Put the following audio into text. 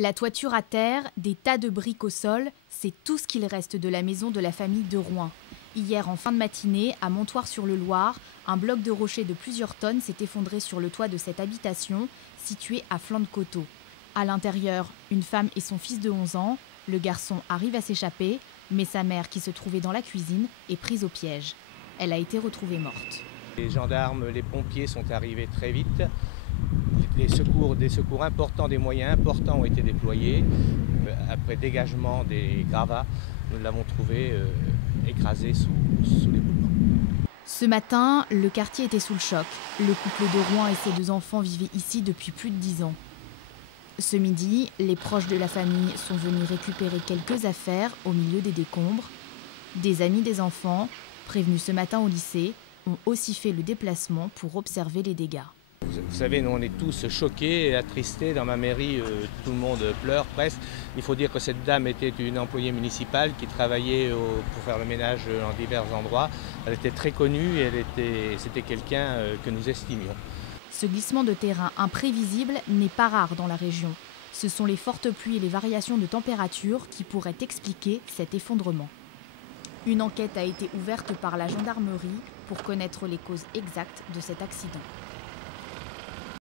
La toiture à terre, des tas de briques au sol, c'est tout ce qu'il reste de la maison de la famille de Rouen. Hier, en fin de matinée, à Montoire-sur-le-Loir, un bloc de rochers de plusieurs tonnes s'est effondré sur le toit de cette habitation, située à flanc de coteau. À l'intérieur, une femme et son fils de 11 ans. Le garçon arrive à s'échapper, mais sa mère, qui se trouvait dans la cuisine, est prise au piège. Elle a été retrouvée morte. Les gendarmes, les pompiers sont arrivés très vite. Des secours importants, des moyens importants ont été déployés. Après dégagement des gravats, nous l'avons trouvé écrasé sous l'éboulement. Ce matin, le quartier était sous le choc. Le couple de Rouen et ses 2 enfants vivaient ici depuis plus de 10 ans. Ce midi, les proches de la famille sont venus récupérer quelques affaires au milieu des décombres. Des amis des enfants, prévenus ce matin au lycée, ont aussi fait le déplacement pour observer les dégâts. Vous savez, nous on est tous choqués et attristés. Dans ma mairie, tout le monde pleure presque. Il faut dire que cette dame était une employée municipale qui travaillait pour faire le ménage en divers endroits. Elle était très connue et c'était quelqu'un que nous estimions. Ce glissement de terrain imprévisible n'est pas rare dans la région. Ce sont les fortes pluies et les variations de température qui pourraient expliquer cet effondrement. Une enquête a été ouverte par la gendarmerie pour connaître les causes exactes de cet accident.